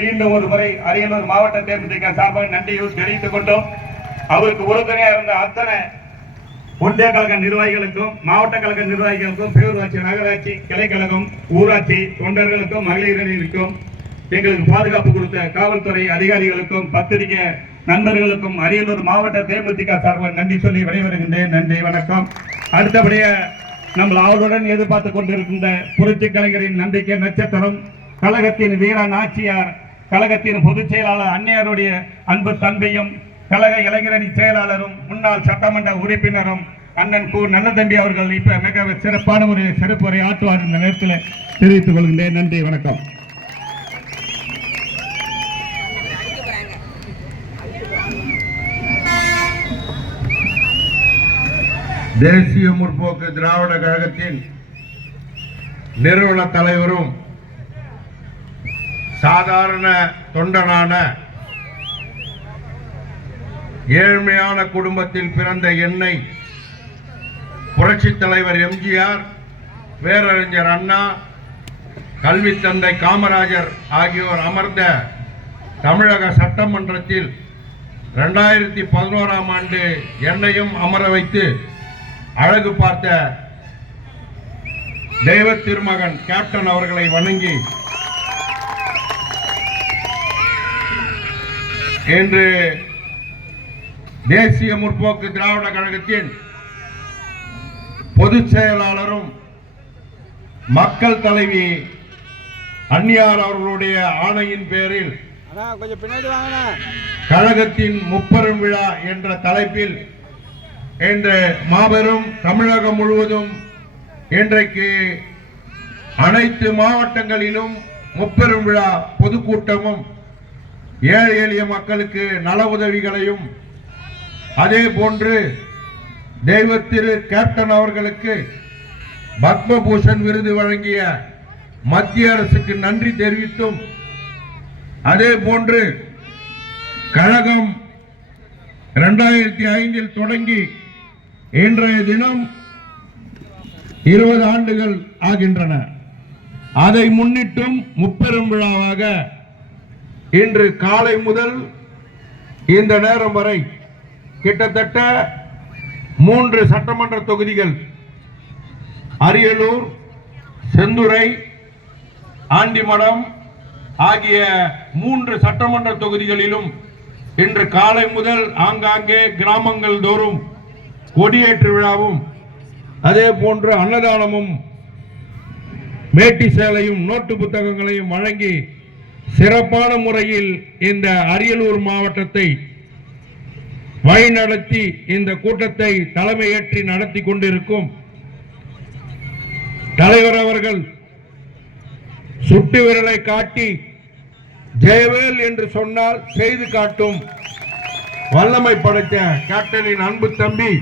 மீண்டும் ஒரு முறை அரியலூர் மாவட்ட தேர்தலுக்கு சார்பாக நன்றியும் தெரிவித்துக் கொண்டோம். அவருக்கு உறுதுணையாக இருந்த அத்தனை ஒன்றிய கழக நிர்வாகிகளுக்கும் மாவட்ட கழக நிர்வாகிகளுக்கும் பேரூராட்சி நகராட்சி கிளைக்கழகம் ஊராட்சி தொண்டர்களுக்கும் மகளிர்களுக்கும் எங்களுக்கு பாதுகாப்பு கொடுத்த காவல்துறை அதிகாரிகளுக்கும் பத்திரிகை நண்பர்களுக்கும் அரியலூர் மாவட்ட தேமுதிக சார்பாக நன்றி சொல்லி விடைபெறுகின்றேன். நன்றி, வணக்கம். அடுத்தபடியாக நம்ம ஆவலுடன் எதிர்பார்த்துக் கொண்டிருக்கின்ற புரட்சி கலைஞரின் நம்பிக்கை நட்சத்திரம் கழகத்தின் வீர நாச்சியார், கழகத்தின் பொதுச் செயலாளர் அன்னையாருடைய அன்பு தந்தையும் கழக இளைஞரணி செயலாளரும் முன்னாள் சட்டமன்ற உறுப்பினரும் அண்ணன் கு நல்லதம்பி அவர்கள் இப்ப மிக சிறப்பான ஒரு சிறப்பு உரை ஆற்றுவார். இந்த நேரத்தில் தெரிவித்துக் கொள்கின்றேன். நன்றி, வணக்கம். தேசிய முற்போக்கு திராவிட கழகத்தின் நிறுவன தலைவரும் சாதாரண தொண்டனான ஏழ்மையான குடும்பத்தில் பிறந்த என்னை புரட்சித் தலைவர் எம்ஜிஆர், பேரறிஞர் அண்ணா, கல்வி தந்தை காமராஜர் ஆகியோர் அமர்ந்த தமிழக சட்டமன்றத்தில் 2011ஆம் ஆண்டு என்னையும் அமர வைத்து அழகு பார்த்த தெய்வ திருமகன் கேப்டன் அவர்களை வணங்கி இன்று தேசிய முற்போக்கு திராவிட கழகத்தின் பொதுச் செயலாளரும் மக்கள் தலைவி அன்னியார் அவர்களுடைய ஆணையின் பேரில் கழகத்தின் முப்பெரும் விழா என்ற தலைப்பில் இன்று மாபெரும் தமிழகம் முழுவதும் இன்றைக்கு அனைத்து மாவட்டங்களிலும் முப்பெரும் விழா பொதுக்கூட்டமும் ஏழை எளிய மக்களுக்கு நல உதவிகளையும் அதே போன்று தெய்வ திரு கேப்டன் அவர்களுக்கு பத்மபூஷன் விருது வழங்கிய மத்திய அரசுக்கு நன்றி தெரிவித்தும் அதே போன்று கழகம் 2005இல் தொடங்கி இன்றைய தினம் 20 ஆண்டுகள் ஆகின்றன. அதை முன்னிட்டும் முப்பெரும் விழாவாக இன்று காலை முதல் இந்த நேரம் வரை கிட்டத்தட்ட 3 சட்டமன்ற தொகுதிகள் அரியலூர், செந்துறை, ஆண்டிமடம் ஆகிய 3 சட்டமன்ற தொகுதிகளிலும் இன்று காலை முதல் ஆங்காங்கே கிராமங்கள் தோறும் கொடியேற்று விழாவும் அதே போன்று அன்னதானமும் மேட்டி சேலையும் நோட்டு புத்தகங்களையும் வழங்கி சிறப்பான முறையில் இந்த அரியலூர் மாவட்டத்தை வழிநடத்தி இந்த கூட்டத்தை தலைமையேற்றி நடத்தி கொண்டிருக்கும் தலைவர் அவர்கள் சுட்டு விரலை காட்டி ஜெயவேல் என்று சொன்னால் செய்து காட்டும் வல்லமை படைத்த கேப்டனின் அன்பு தம்பி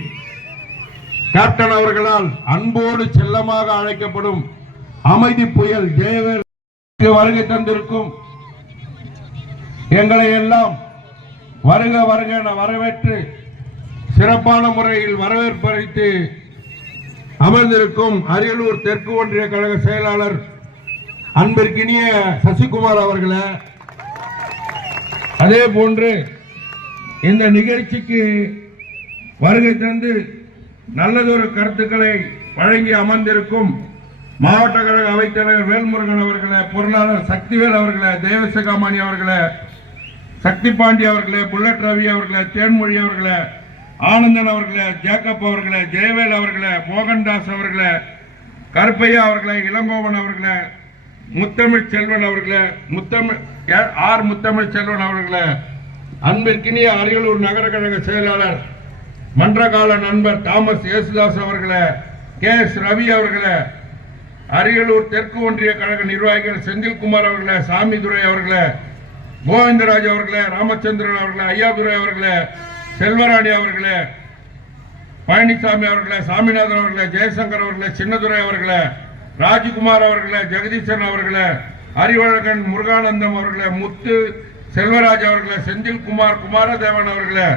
கேப்டன் அவர்களால் அன்போடு செல்லமாக அழைக்கப்படும் அமைதி புயல் ஜெயவேல் வருகை தந்திருக்கும் எங்களை எல்லாம் வருக வருக என வரவேற்று சிறப்பான முறையில் வரவேற்பளித்து அமர்ந்திருக்கும் அரியலூர் தெற்கு ஒன்றிய கழக செயலாளர் அன்பிற்கினிய சசிகுமார் அவர்களே, அதே போன்று இந்த நிகழ்ச்சிக்கு வருகை தந்து நல்லதொரு கருத்துக்களை வழங்கி அமர்ந்திருக்கும் மாவட்ட கழக அவைத்தலைவர் வேல்முருகன் அவர்களே, பொருளாளர் சக்திவேல் அவர்களே, தேவசகாமணி அவர்களே, சக்தி பாண்டி அவர்களே, புல்லட் ரவி அவர்களே, தேன்மொழி அவர்களே, ஆனந்தன் அவர்களே, ஜேக்கப் அவர்களே, ஜெயவேல் அவர்களே, மோகன்தாஸ் அவர்களே, கருப்பையா அவர்களே, இளங்கோவன் அவர்களே, முத்தமிழ் செல்வன் அவர்களே, முத்தமிழ் செல்வன் அவர்களே, அன்பிற்கினிய அரியலூர் நகர கழக செயலாளர் மன்றகால நண்பர் தாமஸ் ஏசுதாஸ் அவர்களே, கே எஸ் ரவி அவர்களே, அரியலூர் தெற்கு ஒன்றிய கழக நிர்வாகிகள் செந்தில்குமார் அவர்களே, சாமிதுரை அவர்களே, கோவிந்தராஜ் அவர்களே, ராமச்சந்திரன் அவர்களே, ஐயாதுரை அவர்களே, செல்வராணி அவர்களே, பழனிசாமி அவர்களே, சாமிநாதன் அவர்களே, ஜெயசங்கர் அவர்களே, சின்னதுரை அவர்களே, ராஜ்குமார் அவர்களே, ஜெகதீசன் அவர்களே, அறிவழகன் முருகானந்தம் அவர்களே, முத்து செல்வராஜ் அவர்களே, செந்தில்குமார் குமாரதேவன் அவர்களே,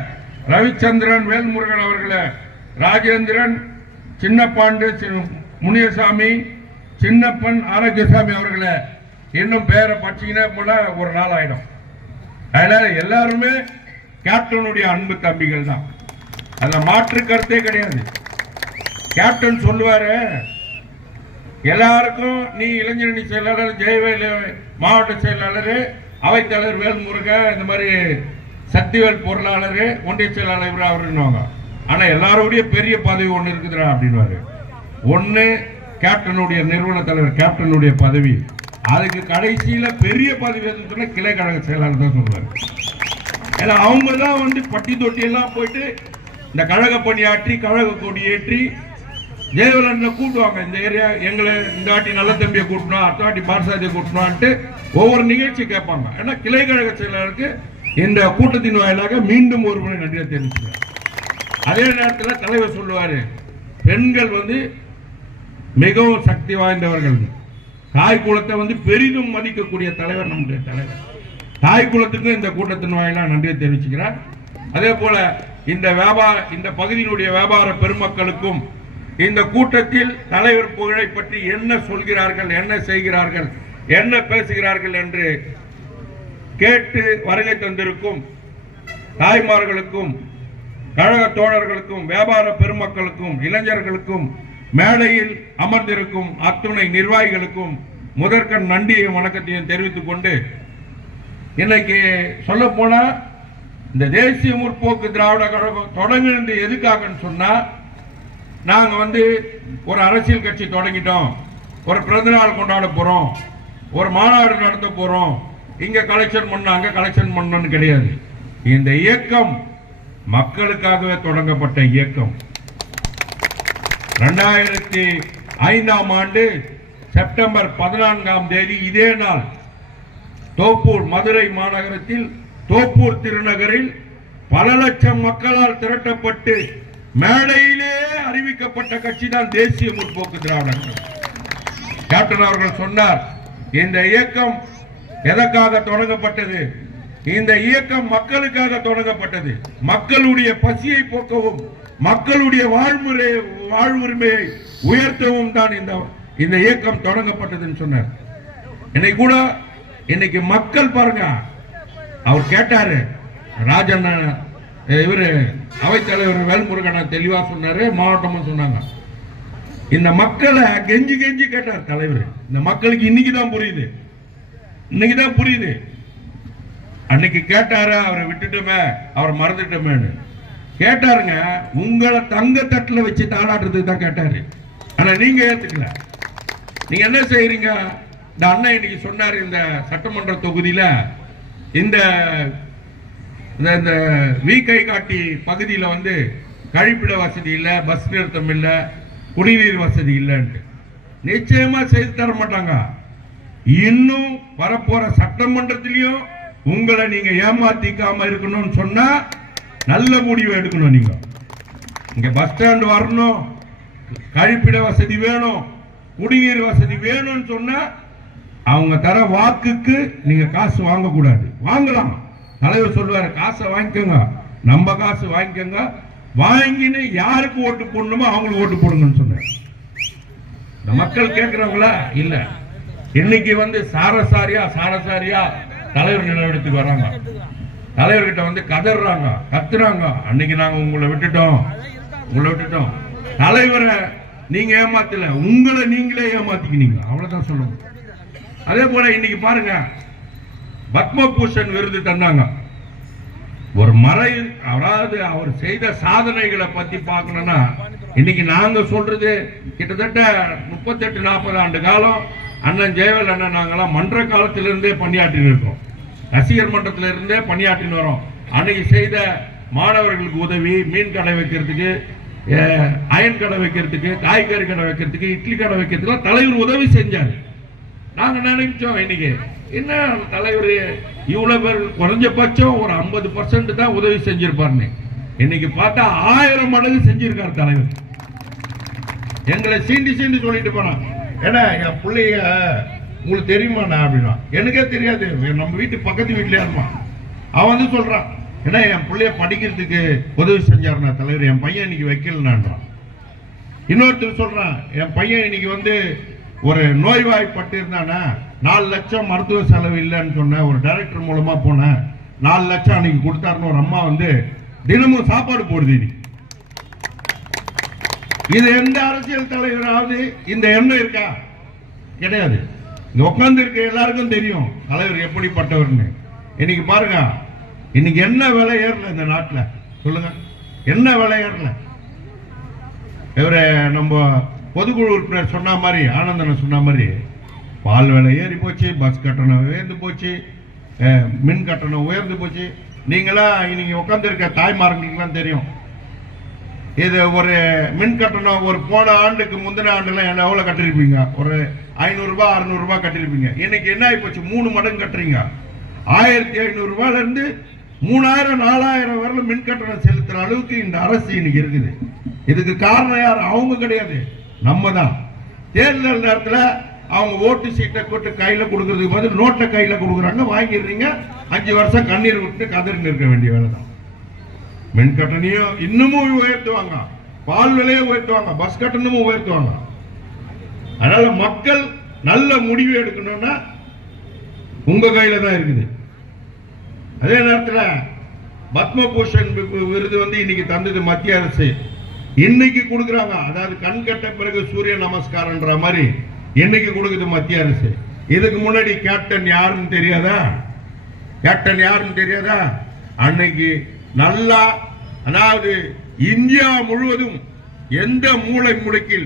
ரவிச்சந்திரன் வேல்முருகன் அவர்களே, ராஜேந்திரன், சின்னப்பாண்டு முனியசாமி, சின்னப்பன் ஆரோக்கியசாமி அவர்களே, இன்னும் பேரை படிச்சீங்கன்னா போல ஒரு நாள் ஆயிடும். அதனால எல்லாருமே கேப்டனுடைய அன்பு தம்பிகள் தான், அதுல மாற்று கருத்தே கிடையாது. கேப்டன் சொல்லுவாரு, எல்லாருக்கும் நீ இளைஞரணி செயலாளர், ஜெயவேலு மாவட்ட செயலாளர், அவைத்தலைவர் வேல்முருகன், இந்த மாதிரி சக்திவேல் பொருளாளர், ஒன்றிய செயலாளர் அவருன்னுவாங்க. ஆனா எல்லாருடைய பெரிய பதவி ஒண்ணு இருக்குதுடா அப்படின்வாரு. ஒண்ணு கேப்டனுடைய நிறுவன தலைவர், கேப்டனுடைய பதவி. அதுக்கு கடைசியில பெரிய பதவி எதுன்னு கிளை கழக செயலாளர் தான் சொல்லுவாரு. ஏன்னா அவங்க தான் வந்து பட்டி தொட்டி எல்லாம் போயிட்டு இந்த கழக பணியாற்றி கழக கொடி ஏற்றி ஜெயவலன்ல கூட்டுவாங்க. இந்த ஏரியா எங்களை இந்த வாட்டி நல்ல தம்பியை கூட்டணும், அடுத்த வாட்டி பாரசாதியை கூட்டணும்ட்டு ஒவ்வொரு நிகழ்ச்சி கேட்பாங்க. ஏன்னா கிளை கழக செயலாளருக்கு இந்த கூட்டத்தின் வாயிலாக மீண்டும் ஒரு முறை நன்றியை தெரிவிச்சுக்கிறார். அதே நேரத்தில் தலைவர் சொல்லுவாரு, பெண்கள் வந்து மிகவும் சக்தி வாய்ந்தவர்கள், தாய் குலத்தை வந்து பெரிதும் மதிக்கக்கூடிய தலைவர் நம்முடைய தலைவர். தாய் குலத்துக்கும் இந்த கூட்டத்தின் வாயிலாக நன்றியை தெரிவிச்சுக்கிறார். அதே போல இந்த பகுதியினுடைய வியாபார பெருமக்களுக்கும் இந்த கூட்டத்தில் தலைவர் புகழை பற்றி என்ன சொல்கிறார்கள், என்ன செய்கிறார்கள், என்ன பேசுகிறார்கள் என்று கேட்டு வருகை தந்திருக்கும் தாய்மார்களுக்கும் கழக தோழர்களுக்கும் வியாபார பெருமக்களுக்கும் இளைஞர்களுக்கும் மேடையில் அமர்ந்திருக்கும் அத்துணை நிர்வாகிகளுக்கும் முதற்கண் நன்றியையும் வணக்கத்தையும் தெரிவித்துக் கொண்டு, இன்னைக்கு சொல்ல போனா இந்த தேசிய முற்போக்கு திராவிட கழகம் தொடங்கினது எதுக்காகன்னு சொன்னா, நாங்க வந்து ஒரு அரசியல் கட்சி தொடங்கிட்டோம், ஒரு பிறந்தநாள் கொண்டாட போறோம், ஒரு மாநாடு நடத்த போறோம், இங்க கலெக்ஷன் பண்ண அங்க கலெக்ஷன் பண்ணணும்னு கிடையாது. இந்த இயக்கம் மக்களுக்காகவே தொடங்கப்பட்ட இயக்கம். 2005ஆம் ஆண்டு செப்டம்பர் 14ஆம் தேதி இதே நாள் தோப்பூர் மதுரை மாநகரத்தில் தோப்பூர் திருநகரில் பல லட்சம் மக்களால் திரட்டப்பட்டு மேடையிலே அறிவிக்கப்பட்ட கட்சி தான் தேசிய முற்போக்கு திராவிட கழகம். கேப்டன் அவர்கள் சொன்னார், இந்த இயக்கம் எதற்காக தொடங்கப்பட்டது? இந்த இயக்கம் மக்களுக்காக தொடங்கப்பட்டது. மக்களுடைய பசியை போக்கவும் மக்களுடைய வாழ்வுரிமையை உயர்த்தவும் தான் இந்த இயக்கம் தொடங்கப்பட்டதுன்னு சொன்னார். இன்னைக்கு மக்கள் பாருங்க, அவர் கேட்டாரு, ராஜண்ண இவரு அவைத்தலைவர் வேல்முருகன் தெளிவா சொன்னாரு, மாவட்டமும் சொன்னாங்க. இந்த மக்களை கெஞ்சி கெஞ்சி கேட்டார் தலைவர். இந்த மக்களுக்கு இன்னைக்குதான் புரியுது. அன்னைக்கு கேட்டாரு, அவரை விட்டுட்டோமே, அவரை மறந்துட்டோமே கேட்டாருங்க. உங்களை தங்க தட்டுல வச்சு தாளாடுறதுக்கு தான் கேட்டாரு. ஆனா நீங்க ஏத்துக்கல. நீங்க என்ன செய்யறீங்க? இந்த அண்ணன் இன்னைக்கு சொன்னாரு, இந்த சட்டமன்ற தொகுதியில இந்த வீக்கை காட்டி பகுதியில வந்து கழிப்பிட வசதி இல்ல, பஸ் நிறுத்தம் இல்ல, குடிநீர் வசதி இல்லைன்னு. நிச்சயமா செய்து தர மாட்டாங்க. இன்னும் வரப்போற சட்டமன்றத்திலையும் உங்களை நீங்க ஏமாத்திக்காம இருக்கணும்னு சொன்னா நல்ல முடிவு எடுக்கணும். நீங்க இங்க பஸ் ஸ்டாண்ட் வரணும், கழிப்பிட வசதி வேணும், குடிநீர் வசதி வேணும்னு சொன்னா அவங்க தர வாக்குக்கு நீங்க காசு வாங்க கூடாது. வாங்கலாம், தலைவர் சொல்லுவாரு, காசை வாங்கிக்கோங்க, நம்ம காசு வாங்கிக்கோங்க, வாங்கின்னு யாருக்கு ஓட்டு போடணுமோ அவங்களுக்கு ஓட்டு போடுங்கன்னு சொன்னார். இந்த மக்கள் கேட்கிறவங்களா இல்ல. இன்னைக்கு வந்து சாரசாரியா தலைவர் நிலவரத்துக்கு வராங்க, தலைவர்கிட்ட வந்து கதறாங்க, கத்துறாங்க. அன்னைக்கு நாங்க உங்களை விட்டுட்டோம். தலைவரை நீங்க ஏமாத்தல, உங்களை நீங்களே ஏமாத்திக்கினீங்க, அவ்வளவுதான் சொல்லணும். அதே போல இன்னைக்கு பாருங்க, பத்மபூஷன் விருது தந்தாங்க. ஒரு அதாவது அவர் செய்த சாதனைகளை பத்தி பார்க்கணும்னா, இன்னைக்கு நாங்க சொல்றது கிட்டத்தட்ட 38-40 ஆண்டு காலம் அண்ணன் ஜெயவேல் அண்ணன் நாங்கெல்லாம் மன்ற காலத்திலிருந்தே பணியாற்றி இருக்கோம், ரசிகர் மன்றத்திலிருந்தே பணியாற்றின்னு வரோம். அன்னைக்கு செய்த மாணவர்களுக்கு உதவி, மீன் கடை வைக்கிறதுக்கு, அயன் கடை வைக்கிறதுக்கு, காய்கறி கடை வைக்கிறதுக்கு, இட்லி கடை வைக்கிறதுக்கு தலைவர் உதவி செஞ்சாரு. நாங்க நினைச்சோம், இன்னைக்கு என்ன தலைவர் இவ்வளவு பேர், குறைஞ்சபட்சம் ஒரு 50% தான் உதவி செஞ்சிருப்பாருன்னு. இன்னைக்கு பார்த்தா 1000 மடங்கு செஞ்சிருக்காரு தலைவர். எங்களை சீண்டி சொல்லிட்டு போனான். ஏன்னா என் பிள்ளைய உங்களுக்கு தெரியுமா நான் அப்படின்னா, எனக்கே தெரியாது, நம்ம வீட்டு பக்கத்து வீட்டுல இருப்பான். அவன் வந்து சொல்றான், ஏன்னா என் பிள்ளைய படிக்கிறதுக்கு உதவி செஞ்சாருனா தலைவர், என் பையன் இன்னைக்கு வைக்கலன்றான். இன்னொருத்தர் சொல்றான், என் பையன் இன்னைக்கு வந்து ஒரு நோய்வாய்ப்பட்டு இருந்தானா 4 லட்சம் மருத்துவ செலவு இல்லைன்னு சொன்ன ஒரு டைரக்டர் மூலமா போனேன், 4 லட்சம் அன்னைக்கு கொடுத்தாருன்னு ஒரு அம்மா வந்து தினமும் சாப்பாடு போடுது. இது எந்த அரசியல் தலைவராவது இந்த எண்ணம் இருக்கா? கிடையாது. இங்க உட்கார்ந்து இருக்க எல்லாருக்கும் தெரியும் தலைவர் எப்படிப்பட்டவர்னு. இன்னைக்கு பாருங்க, இன்னைக்கு என்ன விலை ஏறல இந்த நாட்டில் சொல்லுங்க, என்ன விலை ஏறல? இவர நம்ம பொதுக்குழு உறுப்பினர் சொன்ன மாதிரி, ஆனந்தன சொன்ன மாதிரி, பால் விலை ஏறி போச்சு, பஸ் கட்டணம் உயர்ந்து போச்சு, மின் கட்டணம் உயர்ந்து போச்சு. நீங்களா இன்னைக்கு உட்கார்ந்து இருக்க தாய்மார்களுக்கெல்லாம் தெரியும். இது ஒரு மின் கட்டணம் ஒரு போன ஆண்டுக்கு முந்தின ஆண்டுலாம் எவ்வளவு கட்டிருப்பீங்க? ஒரு 500 ரூபாய் 600 ரூபாய் கட்டிருப்பீங்க. இன்னைக்கு என்ன ஆகி போச்சு? 3 மடங்கு கட்டுறீங்க. 1500 ரூபாயில இருந்து 3000 4000 வரல மின் கட்டணம் செலுத்துற அளவுக்கு இந்த அரசு இன்னைக்கு இருக்குது. இதுக்கு காரணம் யார்? அவங்க கிடையாது, நம்ம தான். தேர்தல் நேரத்தில் அவங்க ஓட்டு சீட்டை கொட்டு கையில கொடுக்கறதுக்கு பதில் நோட்டை கையில கொடுக்குறாங்க, வாங்கிடுறீங்க. 5 வருஷம் கண்ணீர் விட்டு கதறி நிற்க வேண்டிய வேலை தான். மின் கட்டணையும் இன்னமும் உயர்த்துவாங்க, பால் விலையை உயர்த்துவாங்க, பஸ் கட்டணமும் உயர்த்துவாங்க. அதனால மக்கள் நல்ல முடிவு எடுக்கணும்னா உங்க கையில தான் இருக்குது. அதே நேரத்தில் பத்மபூஷன் விருது வந்து இன்னைக்கு தந்தது மத்திய அரசு, இன்னைக்கு கொடுக்குறாங்க. அதாவது கண் கட்ட பிறகு சூரிய நமஸ்காரம்ன்ற மாதிரி இன்னைக்கு கொடுக்குது மத்திய அரசு. இதுக்கு முன்னாடி கேப்டன் யாருன்னு தெரியாதா? கேப்டன் யாருன்னு தெரியாதா? அன்னைக்கு நல்லா, அதாவது இந்தியா முழுவதும் எந்த மூலை முடுக்கில்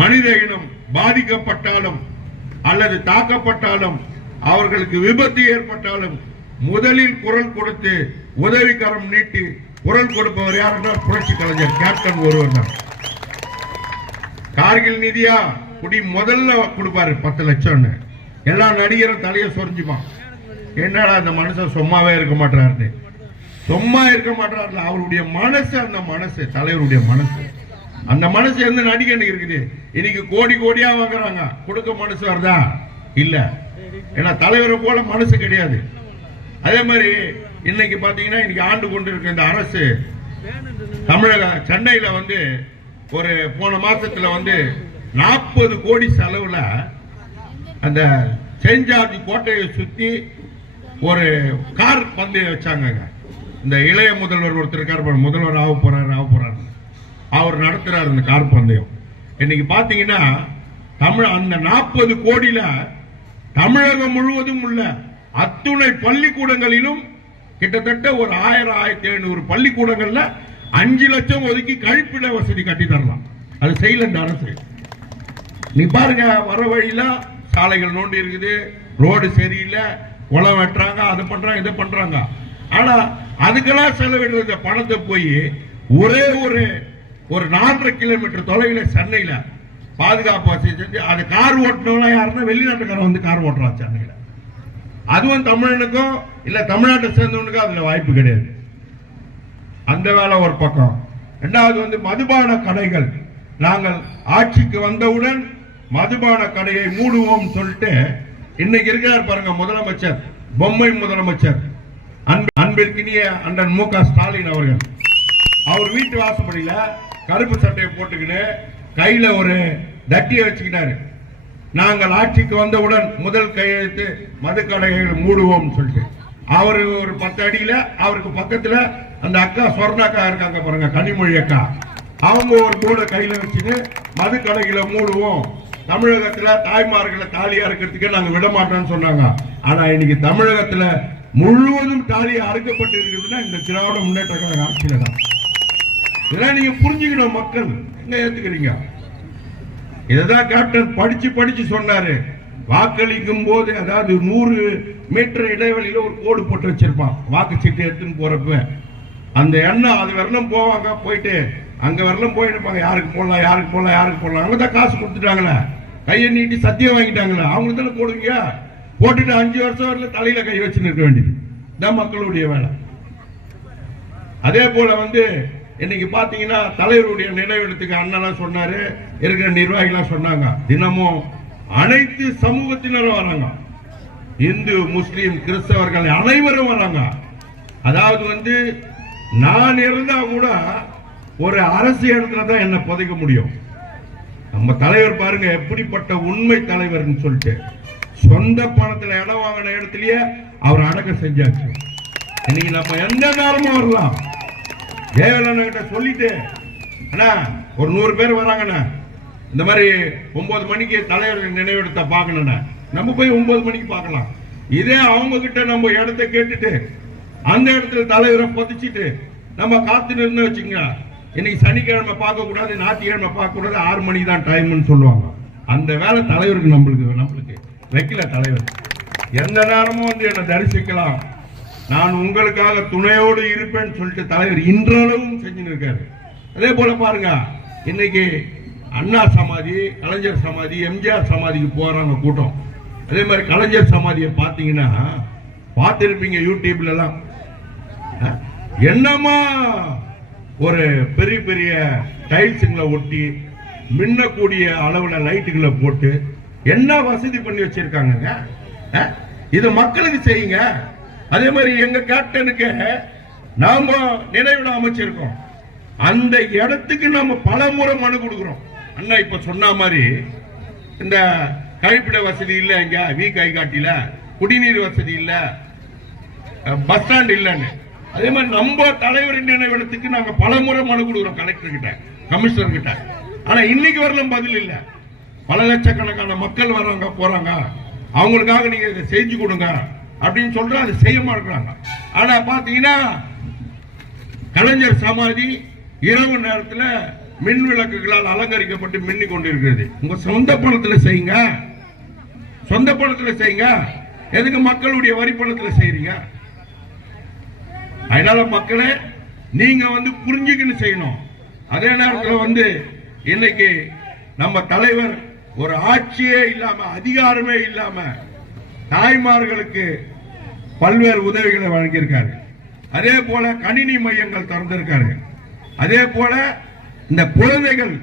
மனித இனம் பாதிக்கப்பட்டாலும் அல்லது தாக்கப்பட்டாலும் அவர்களுக்கு விபத்து ஏற்பட்டாலும் முதலில் குரல் கொடுத்து உதவிக்கரம் நீட்டி குரல் கொடுப்பவர் யாருன்னா புரட்சி கலைஞர் கேப்டன் ஒருவர் தான். கார்கில் நிதியா குடி முதல்ல கொடுப்பாரு 10 லட்சம்னு. எல்லா நடிகரும் தலையை சொரிஞ்சுப்பான். என்னடா அந்த மனுஷன் சும்மாவே இருக்க மாட்டாரு, சும்மா இருக்க மாட்டாரு. அவருடைய மனசு, அந்த மனசு தலைவருடைய மனசு, அந்த மனசு எந்த நடிகனுக்கு இருக்குது? இன்னைக்கு கோடி கோடியா வாங்குறாங்க, கொடுக்க மனசு வருதா? இல்ல. ஏன்னா தலைவரை போல மனசு கிடையாது. அதே மாதிரி இன்னைக்கு பாத்தீங்கன்னா இன்னைக்கு ஆண்டு கொண்டு இருக்க இந்த அரசு தமிழக சென்னையில வந்து ஒரு போன மாசத்துல வந்து 40 கோடி செலவுல அந்த செயின்ட் ஜார்ஜ் கோட்டையை சுத்தி ஒரு கார் பந்தயம் வச்சாங்க. இந்த இளைய முதல்வர் ஒருத்தர் இருக்கார், முதல்வர் ஆக போறாரு, அவர் நடத்துறாரு இந்த கார் பந்தயம். இன்னைக்கு பாத்தீங்கன்னா அந்த 40 கோடியில தமிழகம் முழுவதும் உள்ள அத்துணை பள்ளிக்கூடங்களிலும் கிட்டத்தட்ட ஒரு 1000-1500 பள்ளிக்கூடங்கள்ல 5 லட்சம் ஒதுக்கி கழிப்பிட வசதி கட்டி தரலாம். அது செய்யல இந்த அரசு. நீ பாருங்க, வர வழியில சாலைகள் நோண்டி இருக்குது, ரோடு சரியில்லை, குளம் வெட்டுறாங்க, அதை பண்றாங்க, இதை பண்றாங்க. ஆனா அதுக்கெல்லாம் செலவிடுற பணத்தை போய் ஒரே ஒரு 4.5 கிலோமீட்டர் தொலைவில் சென்னையில பாதுகாப்பு வசதி செஞ்சு அது கார் ஓட்டணும். யாருன்னா வெளிநாட்டுக்காரன் வந்து கார் ஓட்டுறான் சென்னையில. அதுவும் தமிழனுக்கும் இல்ல தமிழ்நாட்டை சேர்ந்தவனுக்கும் அதுல வாய்ப்பு கிடையாது. அந்த வேலை ஒரு பக்கம். இரண்டாவது வந்து மதுபான கடைகள். நாங்கள் ஆட்சிக்கு வந்தவுடன் மதுபான கடையை மூடுவோம் சொல்லிட்டு இன்னைக்கு இருக்கிறார் பாருங்க முதலமைச்சர், பொம்மை முதலமைச்சர், அன்பிற்கினிய அண்ணன் மு க ஸ்டாலின் அவர்கள். அவர் வீட்டு வாசப்படியில கருப்பு சட்டையை போட்டுக்கிட்டு கையில ஒரு தட்டியை வச்சுக்கிட்டாரு. நாங்கள் ஆட்சிக்கு வந்தவுடன் முதல் கையெழுத்து மதுக்கடைகள் மூடுவோம் சொல்லிட்டு. அவரு ஒரு 10 அடியில அவருக்கு பக்கத்துல அந்த அக்கா சொர்ணாக்கா இருக்காங்க பாருங்க, கனிமொழி அக்கா, அவங்க ஒரு கூட கையில வச்சுட்டு மதுக்கடைகளை மூடுவோம், தமிழகத்துல தாய்மார்களை தாலியா இருக்கிறதுக்கு நாங்க விட மாட்டோம்னு சொன்னாங்க. ஆனா இன்னைக்கு தமிழகத்துல முழுவதும் தாலியா அறுக்கப்பட்டு இருக்குதுன்னா இந்த திராவிட முன்னேற்ற கழக ஆட்சியில தான். இதெல்லாம் நீங்க புரிஞ்சுக்கணும். மக்கள் எங்க ஏத்துக்கிறீங்க? இதுதான் கேப்டன் படிச்சு சொன்னாரு. வாக்களிக்கும் போது அதாவது 100 மீட்டர் இடைவெளியில ஒரு கோடு போட்டு வச்சிருப்பான் வாக்குச்சீட்டு எடுத்துன்னு போறப்ப. அந்த எண்ணம் அது வரலும் போவாங்க, போயிட்டு அங்க வரலும் போயிருப்பாங்க, யாருக்கு போடலாம் யாருக்கு போடலாம் யாருக்கு போடலாம். அவங்க தான் காசு கொடுத்துட்டாங்களே, கையை நீட்டி சத்தியம் வாங்கிட்டாங்களே, அவங்களுக்கு தானே போடுவீங்க. போட்டுட்டு 5 வருஷம் வரல தலையில கை வச்சு நிற்க வேண்டியது தான் மக்களுடைய வேலை. அதே போல வந்து இன்னைக்கு பாத்தீங்கன்னா தலைவருடைய நினைவிடத்துக்கு அண்ணன் சொன்னாரு, இருக்கிற நிர்வாகிகள் சொன்னாங்க, தினமும் அனைத்து சமூகத்தினரும் வராங்க, இந்து முஸ்லீம் கிறிஸ்தவர்கள் அனைவரும் வராங்க. அதாவது வந்து நான் இருந்தா கூட ஒரு அரசு இடத்துல தான் என்ன புதைக்க முடியும். நம்ம தலைவர் பாருங்க எப்படிப்பட்ட உண்மை தலைவர்னு சொல்லிட்டு சொந்த பணத்துல இடம் வாங்கின இடத்துலயே அவர் அடக்கம் செஞ்சாச்சு. இன்னைக்கு நம்ம எந்த நேரமும் வரலாம். தேவலண்ண கிட்ட சொல்லிட்டு அண்ணா ஒரு 100 பேர் வராங்கண்ணா, இந்த மாதிரி 9 மணிக்கு தலைவர் நினைவிடத்தை பார்க்கணும்னா நம்ம போய் 9 மணிக்கு பார்க்கலாம். இதே அவங்க கிட்ட நம்ம இடத்த கேட்டுட்டு அந்த இடத்துல தலைவரை பதிச்சுட்டு நம்ம காத்து நின்று வச்சுங்க, இன்னைக்கு சனிக்கிழமை பார்க்க கூடாது, ஞாயிற்றுக்கிழமை பார்க்க கூடாது, 6 மணிக்கு தான் டைம்னு சொல்லுவாங்க. அந்த வேலை தலைவருக்கு நம்மளுக்கு வைக்கல. தலைவர் எந்த நேரமும் வந்து என்னை தரிசிக்கலாம், நான் உங்களுக்காக துணையோடு இருப்பேன்னு சொல்லிட்டு தலைவர் இன்றளவும் செஞ்சுன்னு இருக்காரு. அதே போல பாருங்க, இன்னைக்கு அண்ணா சமாதி, கலைஞர் சமாதி, எம்ஜிஆர் சமாதிக்கு போறாங்க கூட்டம். அதே மாதிரி கலைஞர் சமாதியை பார்த்தீங்கன்னா பார்த்திருப்பீங்க யூடியூப்ல எல்லாம். என்னமா ஒரு பெரிய பெரிய டைல்ஸுங்களை ஒட்டி மின்னக்கூடிய அளவுல லைட்டுகளை போட்டு என்ன வசதி பண்ணி வச்சிருக்காங்க. இது மக்களுக்கு செய்யுங்க. அதே மாதிரி எங்க கேப்டனுக்கு நாம நினைவிடம் அமைச்சிருக்கோம். அந்த இடத்துக்கு நம்ம பல முறை மனு கொடுக்கிறோம். அண்ணா இப்ப சொன்ன மாதிரி இந்த கழிப்பிட வசதி இல்ல, இங்க வீக்கை காட்டில குடிநீர் வசதி இல்ல, பஸ் ஸ்டாண்ட் இல்லன்னு. அதே மாதிரி நம்ம தலைவரின் நினைவிடத்துக்கு நாங்க பல முறை மனு கொடுக்கிறோம் கலெக்டர் கிட்ட, கமிஷனர் கிட்ட. ஆனா இன்னைக்கு வரலாம் பதில் இல்ல. பல லட்சக்கணக்கான மக்கள் வராங்க போறாங்க, அவங்களுக்காக நீங்க இதை செஞ்சு கொடுங்க அப்படின்னு சொல்ற அதை செய்ய மாட்டாங்க. ஆனா பாத்தீங்கன்னா கலைஞர் சமாதி இரவு நேரத்தில் மின் விளக்குகளால் அலங்கரிக்கப்பட்டு மின்னி கொண்டிருக்கிறது. உங்க சொந்த பணத்தில் செய்யுங்க, சொந்த பணத்தில் செய்யுங்க. எதுக்கு மக்களுடைய வரி பணத்தில் செய்றீங்க? அதனால மக்களே நீங்க வந்து புரிஞ்சுக்கின்னு செய்யணும். அதே நேரத்தில் வந்து இன்னைக்கு நம்ம தலைவர் ஒரு ஆட்சியே இல்லாம, அதிகாரமே இல்லாம தாய்மார்களுக்கு பல்வேறு உதவிகளை வழங்கியிருக்காரு. அதே போல கணினி மையங்கள் திறந்திருக்காரு. அதே போல இந்த குழந்தைகள்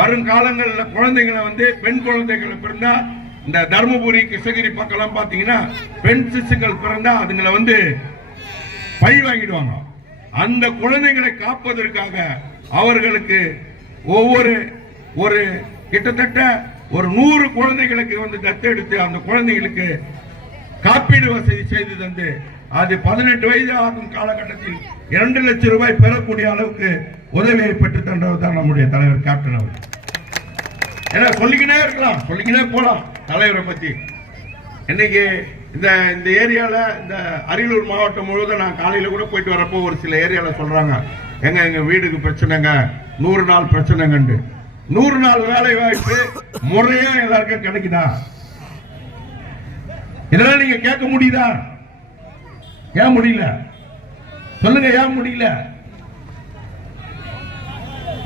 வருங்காலங்களில் குழந்தைகளை வந்து பெண் குழந்தைகள் பிறந்தா, இந்த தர்மபுரி கிருஷ்ணகிரி பக்கம் பாத்தீங்கன்னா பெண் சிசுக்கள் பிறந்தா அதுங்களை வந்து பழி வாங்கிடுவாங்க. அந்த குழந்தைகளை காப்பதற்காக அவர்களுக்கு ஒரு கிட்டத்தட்ட ஒரு 100 குழந்தைகளுக்கு வந்து தத்தெடுத்து அந்த குழந்தைகளுக்கு காப்பீடு வசதி செய்து தந்து அது 18 வயது ஆகும் காலகட்டத்தில் 2 லட்சம் ரூபாய் பெறக்கூடிய அளவுக்கு உதவியை பெற்று தந்தவர் தான் நம்முடைய தலைவர் கேப்டன் அவர். ஏன்னா சொல்லிக்கினே இருக்கலாம், சொல்லிக்கினே போலாம் தலைவரை பத்தி. இன்னைக்கு இந்த ஏரியால, இந்த அரியலூர் மாவட்டம் முழுவதும் நான் காலையில கூட போயிட்டு வரப்போ ஒரு சில ஏரியால சொல்றாங்க, எங்க வீடுக்கு பிரச்சனைங்க, 100 நாள் பிரச்சனைங்க. 100 நாள் வேலை வாய்ப்பு முறையா எல்லாருக்கும் கிடைக்குதா? இதெல்லாம் நீங்க கேட்க முடியுதா? ஏன் முடியல? சொல்லுங்க, ஏன் முடியல?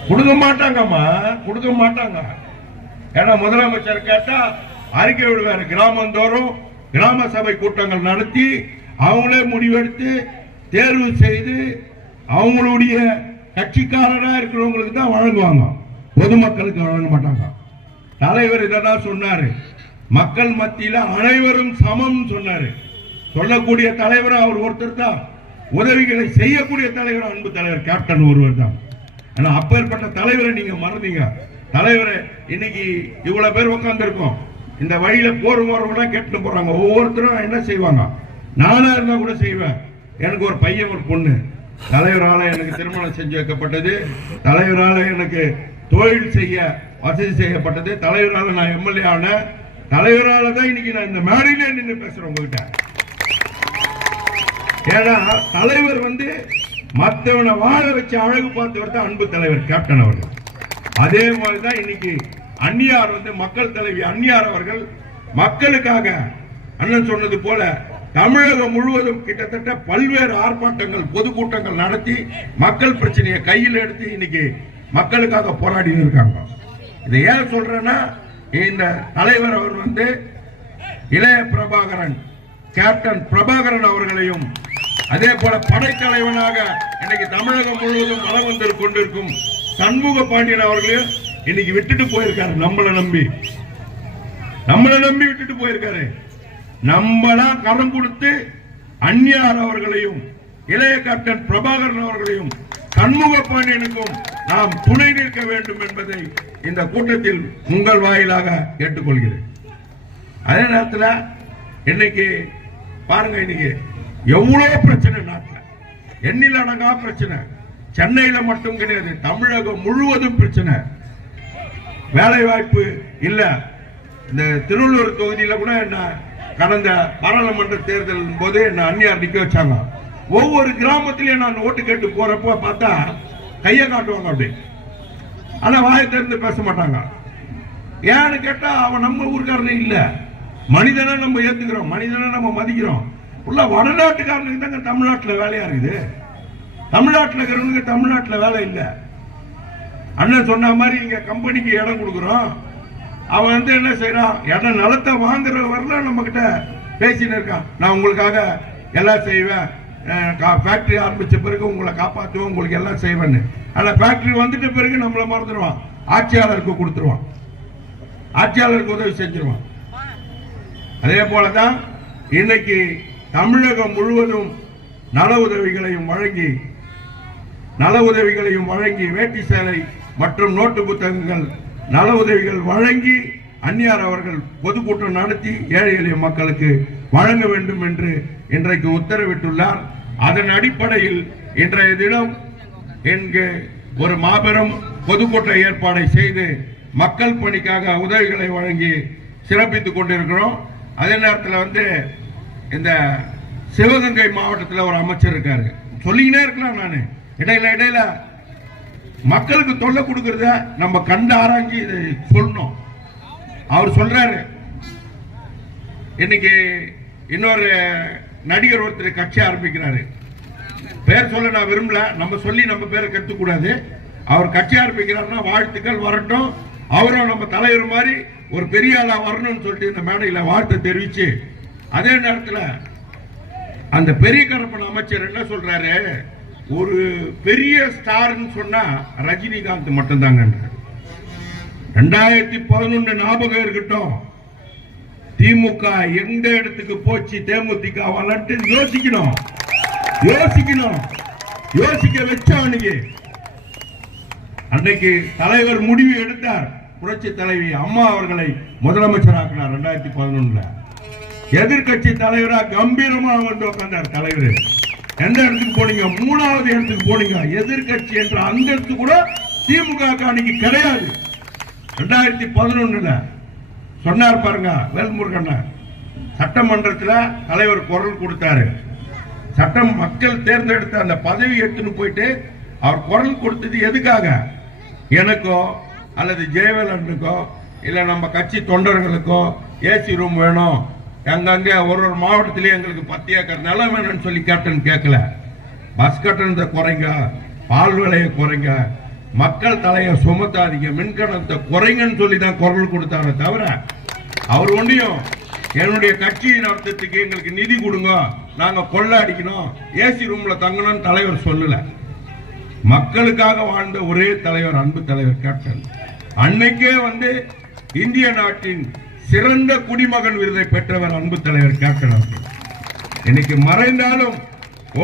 கொடுக்க மாட்டாங்கம்மா, கொடுக்க மாட்டாங்க. ஏன்னா முதலமைச்சர் கேட்டா அறிக்கை விடுவாரு. கிராமந்தோறும் கிராம சபை கூட்டங்கள் நடத்தி அவங்களே முடிவெடுத்து தேர்வு செய்து அவங்களுடைய கட்சிக்காரரா இருக்கிறவங்களுக்கு தான் வழங்குவாங்க, பொதுமக்களுக்கு வழங்க மாட்டாங்க. தலைவர் இதெல்லாம் சொன்னாரு. மக்கள் மத்தியில அனைவரும் சமம் சொன்னாரு. சொல்லக்கூடிய தலைவர் அவர் ஒருத்தர் தான். உதவிகளை செய்யக்கூடிய தலைவர் அன்பு தலைவர் கேப்டன் ஒருவர் தான். ஆனா அப்பேற்பட்ட தலைவரை நீங்க மறந்தீங்க. தலைவரை இன்னைக்கு இவ்வளவு பேர் உட்கார்ந்து இருக்கோம். இந்த வழியில போறவங்க கேட்டு போறாங்க. ஒவ்வொருத்தரும் என்ன செய்வாங்க? நானா இருந்தா கூட செய்வேன். எனக்கு ஒரு பையன் ஒரு பொண்ணு. தலைவரால எனக்கு திருமணம் செஞ்சு வைக்கப்பட்டது. தலைவரால எனக்கு தொழில் செய்ய வசதி செய்யப்பட்டது. தலைவரால நான் எம்எல்ஏ ஆன. தலைவரால தான் இன்னைக்கு நான் இந்த மேடையிலே நின்று பேசுறேன் உங்ககிட்ட. ஏன்னா தலைவர் வந்து மற்றவனை வாழ வச்சு அழகு பார்த்தவர் தான் அன்பு தலைவர் கேப்டன் அவர்கள். அதே மாதிரிதான் இன்னைக்கு அந்நியார் வந்து மக்கள் தலைவி அந்நியார் அவர்கள் மக்களுக்காக அண்ணன் சொன்னது போல தமிழகம் முழுவதும் கிட்டத்தட்ட பல்வேறு ஆர்ப்பாட்டங்கள், பொதுக்கூட்டங்கள் நடத்தி மக்கள் பிரச்சனையை கையில் எடுத்து இன்னைக்கு மக்களுக்காக போராடி இருக்காங்க. இதை ஏன் சொல்றேன்னா, இந்த தலைவர் அவர் வந்து இளைய பிரபாகரன், கேப்டன் பிரபாகரன் அவர்களையும் அதே போல படைத்தலைவனாக இன்னைக்கு தமிழகம் முழுவதும் வளம் வந்து கொண்டிருக்கும் சண்முக பாண்டியன் அவர்களையும் இன்னைக்கு விட்டுட்டு போயிருக்காரு. நம்மளை நம்பி விட்டுட்டு போயிருக்காரு. நம்மளா கரம் கொடுத்து அந்நியார் அவர்களையும் இளைய கேப்டன் பிரபாகரன் அவர்களையும் சண்முக பாண்டியனுக்கும் நாம் துணை நிற்க வேண்டும் என்பதை இந்த கூட்டத்தில் உங்கள் வாயிலாக கேட்டுக்கொள்கிறேன். அதே நேரத்தில் இன்னைக்கு பாருங்க, இன்னைக்கு எவ்வளவு பிரச்சனை நாட்டில், எண்ணில் அடங்கா பிரச்சனை. சென்னையில மட்டும் கிடையாது, தமிழகம் முழுவதும் பிரச்சனை. வேலை வாய்ப்பு இல்ல. இந்த திருவள்ளூர் தொகுதியில கூட என்ன கடந்த பாராளுமன்ற தேர்தல் போது என்ன அந்நியார் நிக்க வச்சாங்க. ஒவ்வொரு கிராமத்திலையும் நான் ஓட்டு கேட்டு போறப்ப பார்த்தா கையை காட்டுவாங்க அப்படி, ஆனா வாயை திறந்து பேச மாட்டாங்க. ஏன்னு கேட்டா அவன் நம்ம ஊருக்காரனே இல்ல. மனிதனை நம்ம ஏத்துக்கிறோம், மனிதனை நம்ம மதிக்கிறோம். உள்ள வடநாட்டுக்காரனுக்கு தாங்க தமிழ்நாட்டுல வேலையா இருக்குது. தமிழ்நாட்டில் இருக்கிறவனுக்கு தமிழ்நாட்டில் வேலை இல்லை. அண்ணன் சொன்ன மாதிரி இங்க கம்பெனிக்கு இடம் கொடுக்குறோம். அவன் வந்து என்ன செய்யறான், இடம் நிலத்தை வாங்குற வரலாம் நம்ம கிட்ட பேசின்னு இருக்கான். நான் உங்களுக்காக எல்லாம் செய்வேன், ஃபேக்டரி ஆரம்பிச்ச பிறகு உங்களை காப்பாற்றுவோம், உங்களுக்கு எல்லாம் செய்வேன்னு. ஆனா ஃபேக்டரி வந்துட்ட பிறகு நம்மளை மறந்துடுவான், ஆட்சியாளருக்கு கொடுத்துருவான், ஆட்சியாளருக்கு உதவி செஞ்சிருவான். அதே போலதான் இன்னைக்கு தமிழகம் முழுவதும் நல உதவிகளையும் வழங்கி வேட்டி சேலை மற்றும் நோட்டு புத்தகங்கள் நல உதவிகள் வழங்கி அந்நியார் அவர்கள் பொதுக்கூட்டம் நடத்தி ஏழை எளிய மக்களுக்கு வழங்க வேண்டும் என்று இன்றைக்கு உத்தரவிட்டுள்ளார். அதன் அடிப்படையில் இன்றைய தினம் இங்கு ஒரு மாபெரும் பொதுக்கூட்ட ஏற்பாடை செய்து மக்கள் பணிக்காக உதவிகளை வழங்கி சிறப்பித்துக் கொண்டிருக்கிறோம். அதே நேரத்தில் வந்து இந்த சிவகங்கை மாவட்டத்தில் ஒரு அமைச்சர் இருக்காரு, சொல்லிக்கினே இருக்கலாம். நான் இடையில மக்களுக்கு தொல்லை கொடுக்கறத நம்ம கண்டு ஆராய்ச்சி இதை சொல்லணும். அவர் சொல்றாரு, இன்னைக்கு இன்னொரு நடிகர் ஒருத்தர் கட்சி ஆரம்பிக்கிறாரு. பேர் சொல்ல நான் விரும்பல, நம்ம சொல்லி நம்ம பேரை கத்துக்கூடாது. அவர் கட்சி ஆரம்பிக்கிறாருன்னா வாழ்த்துக்கள் வரட்டும். அவரும் நம்ம தலைவர் மாதிரி ஒரு பெரிய ஆளா வரணும்னு சொல்லிட்டு இந்த மேடையில் வாழ்த்து தெரிவிச்சு, அதே நேரத்தில் அந்த பெரிய கருப்பன் அமைச்சர் என்ன சொல்றாரு, ஒரு பெரிய ஸ்டார்னு சொன்னா ரஜினிகாந்த் மட்டும்தாங்க. 2011 ஞாபகம் இருக்கட்டும், திமுக எந்த இடத்துக்கு போச்சு, தேமுதிக வளர்த்து யோசிக்கணும், யோசிக்க வச்சோம். அன்னைக்கு தலைவர் முடிவு எடுத்தார். புரட்சி தலைவி அம்மா அவர்களை முதலமைச்சராக்கினார் 2011. எதிர்கட்சி தலைவரா கம்பீரமா வந்து உட்கார்ந்தார் தலைவர். எந்த இடத்துக்கு போனீங்க, 3வது இடத்துக்கு போனீங்க. எதிர்கட்சி என்ற அந்தஸ்து கூட திமுக அன்னைக்கு கிடையாது. 2011 சொன்னார் பாருங்க வேல்முருகன், சட்டமன்றத்தில் தலைவர் குரல் கொடுத்தாரு. சட்டம் மக்கள் தேர்ந்தெடுத்த அந்த பதவி எடுத்துன்னு போயிட்டு அவர் குரல் கொடுத்தது எதுக்காக, எனக்கோ அல்லது ஜெயவேலனுக்கோ இல்ல நம்ம கட்சி தொண்டர்களுக்கோ ஏசி ரூம் வேணும், எங்கங்க ஒரு மாவட்டத்திலேயே எங்களுக்கு 10 ஏக்கர் நிலம் வேணும்னு சொல்லி கேப்டன் கேட்கல. பஸ் கட்டணத்தை குறைங்க, பால் விலையை குறைங்க, மக்கள் தலையை சுமத்தாதீங்க, மின்கட்டணத்தை குறைங்கன்னு சொல்லி தான் குரல் கொடுத்தாரு. தவிர அவர் ஒன்றையும் என்னுடைய கட்சியை நடத்துறதுக்கு எங்களுக்கு நிதி கொடுங்க, நாங்க கொள்ள அடிக்கணும், ஏசி ரூம்ல தங்கணும்னு தலைவர் சொல்லல. மக்களுக்காக வாழ்ந்த ஒரே தலைவர் அன்பு தலைவர் கேப்டன். அன்னைக்கே வந்து இந்திய நாட்டின் சிறந்த குடிமகன் விருதை பெற்றவர் அன்பு தலைவர் கேப்டன் அவர்கள். இன்னைக்கு மறைந்தாலும்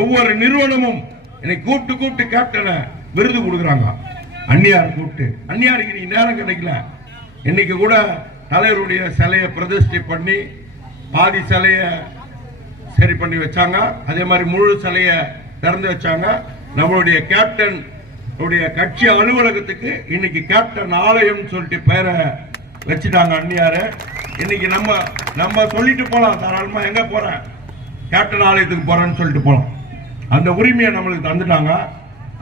ஒவ்வொரு நிறுவனமும் இன்னைக்கு கூப்பிட்டு கேப்டனை விருது கொடுக்குறாங்க. அந்நியார் கூப்பிட்டு, அந்நியாருக்கு இன்னைக்கு நேரம் கிடைக்கல. இன்னைக்கு கூட தலைவருடைய சிலையை பிரதிஷ்டை பண்ணி பாதி சிலையை சரி பண்ணி வச்சாங்க, அதே மாதிரி முழு சிலையை திறந்து வச்சாங்க. நம்மளுடைய கேப்டன் கட்சி அலுவலகத்துக்கு இன்னைக்கு கேப்டன் ஆலயம் சொல்லிட்டு பேரை வச்சுட்டாங்க அந்நியாரு. இன்னைக்கு நம்ம சொல்லிட்டு போலாம், தாராளமா எங்க போறேன், கேப்டன் ஆலயத்துக்கு போறேன்னு சொல்லிட்டு போலாம். அந்த உரிமையை நம்மளுக்கு தந்துட்டாங்க.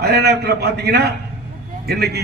அதே நேரத்தில் பாத்தீங்கன்னா இன்னைக்கு